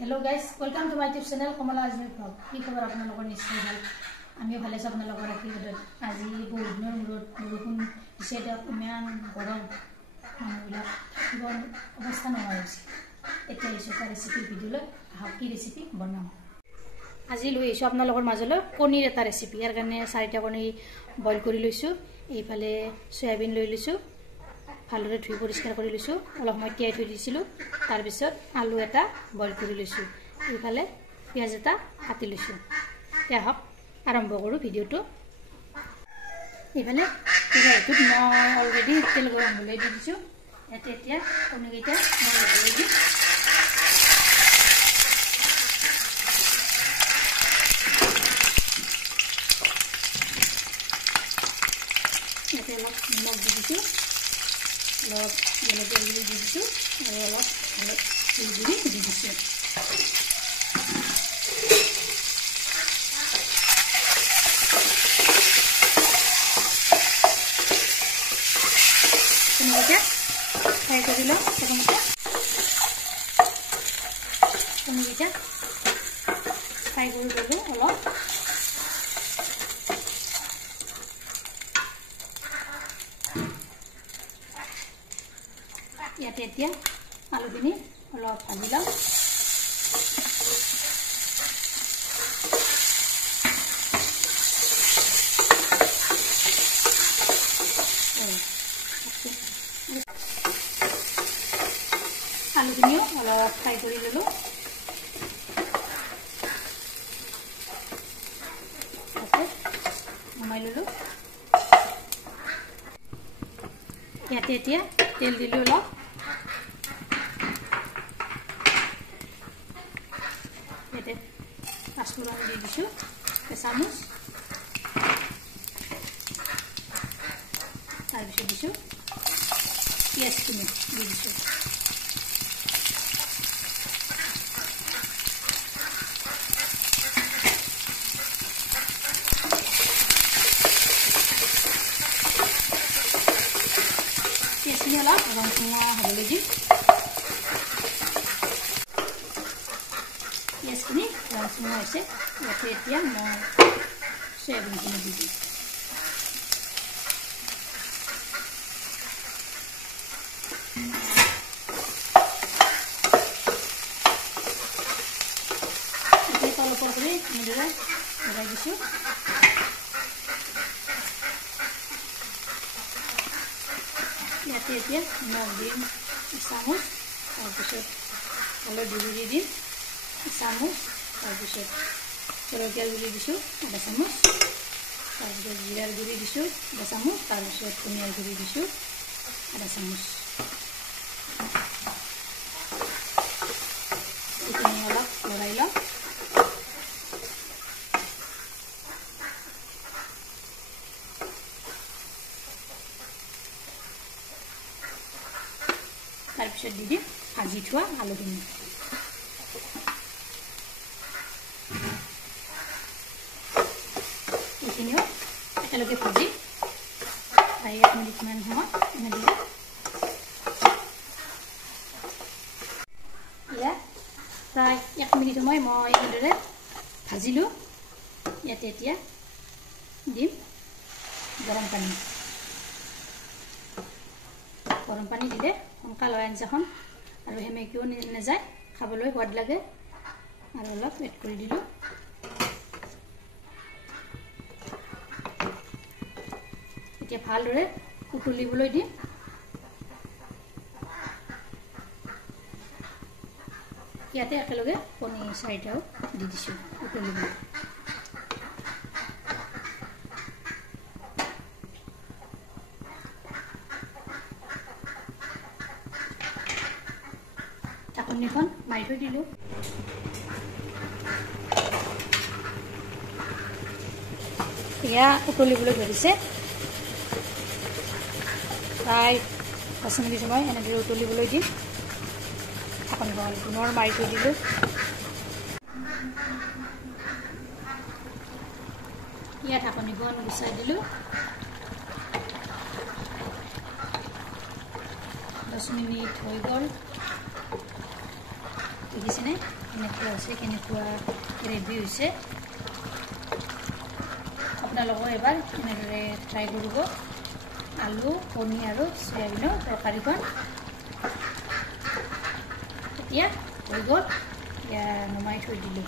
Hello guys, welcome to my YouTube channel Kamala Ajmer Vlog. কি খবৰ আপোনালোকৰ নিশ্চয় ভাল। আমি ভালে আছো আপোনালোকৰ ৰাখি আজি বহুত দিনৰ মূৰত বৰষুণ দিছে ইমান গৰম মানুহবিলাক থাকিব অৱস্থা নোহোৱা হৈছে। এতিয়া এই এটা ৰেচিপি ভিডিঅ' লৈ কি ৰেচিপি বনাম। আজি লৈ আহিছোঁ আপোনালোকৰ মাজলৈ কণীৰ এটা ৰেচিপি। ইয়াৰ কাৰণে 4টা কণী বইল কৰি লৈছোঁ। এইফালে সয়াবিন লৈ লৈছোঁ। ভালদৰে ধুই পৰিষ্কাৰ কৰি লৈছোঁ। অলপ সময় তিয়াই থৈ দিছিলোঁ। তাৰ পিছত আলু এটা বইল কৰি লৈছোঁ। এইফালে পিঁয়াজ এটা কাটি লৈছোঁ। এতিয়া হওক আৰম্ভ কৰোঁ ভিডিঅ'টো। এইফালে কেৰাহীটোত মই অলৰেডি তেল গৰম হ'বলৈ দি দিছোঁ। ইয়াতে এতিয়া কণীকেইটা মই লগাই দিম। ইয়াতে অলপ নিমখ দি দিছোঁ। অলপ জলকীয়া গুড়ি দি দিছোঁ আৰু অলপ গুড়ি দি দিছোঁ। কণীকেইটা ফ্ৰাই কৰি লওঁ। প্ৰথমতে কণীকেইটা ফ্ৰাই কৰি ল'লোঁ অলপ। ইয়াতে এতিয়া আলুখিনি অলপ ভাজি লওঁ। আলুখিনিও অলপ ফ্ৰাই কৰি ল'লোঁ। নমাই ল'লোঁ। ইয়াতে এতিয়া তেল দিলোঁ অলপ। ইয়াতে পাঁচফোৰণ দি দিছোঁ এচামুচ। তাৰপিছত দিছোঁ পিঁয়াজখিনি দি দিছোঁ। পিঁয়াজখিনি অলপ ৰঙচুঙা হ'বলৈ দিম। পিঁয়াজখিনি ৰঙচুঙা হৈছে। ইয়াতে এতিয়া মই সয়াবিনখিনি দি দিম। এতিয়া তলপৰ কৰি এনেদৰে লগাই দিছোঁ। ইয়াতে এতিয়া নিমখ দিম এচামুচ। তাৰপিছত হালধি গুড়ি দিম এচামুচ। তাৰপিছত জলকীয়াৰ গুড়ি দিছোঁ আধা চামুচ। তাৰপিছত জিৰাৰ গুড়ি দিছোঁ আধা চামুচ। তাৰপিছত ধনিয়াৰ গুড়ি দিছোঁ আধা চামুচ। এইখিনি অলপ লৰাই লওঁ। তাৰপিছত দি দিম ভাজি থোৱা আলুখিনি। এইখিনিও একেলগে ভাজি প্ৰায় 1 মিনিটমান সময় এনেদৰে। ইয়াত প্ৰায় 1 মিনিট সময় মই এনেদৰে ভাজিলোঁ। ইয়াতে এতিয়া দিম গৰম পানী। গৰম পানী দিলে সোনকাল হয় আঞ্জাখন আৰু সেমেকিও নাযায়, খাবলৈ সোৱাদ লাগে। আৰু অলপ এড কৰি দিলোঁ। এতিয়া ভালদৰে উতলিবলৈ দিম। ইয়াতে একেলগে কণী 4টাও দি দিছোঁ উতলিবলৈ। ঢাকনিখন মাৰি থৈ দিলোঁ। এয়া উতলিবলৈ ধৰিছে। প্ৰায় 10 মিনিট সময় এনেদৰে উতলিবলৈ দিম। ঢাকনিখন পুনৰ মাৰি থৈ দিলোঁ। ইয়াত ঢাকনিখন গুচাই দিলোঁ। 10 মিনিট হৈ গ'ল। দেখিছেনে কেনেকুৱা হৈছে কেনেকুৱা গ্ৰেভি হৈছে আপোনালোকৰ এবাৰ এনেদৰে ট্ৰাই কৰিব আলু কণী আৰু সয়াবিনৰ তৰকাৰীখন এতিয়া হৈ গ'ল এতিয়া নমাই থৈ দিলোঁ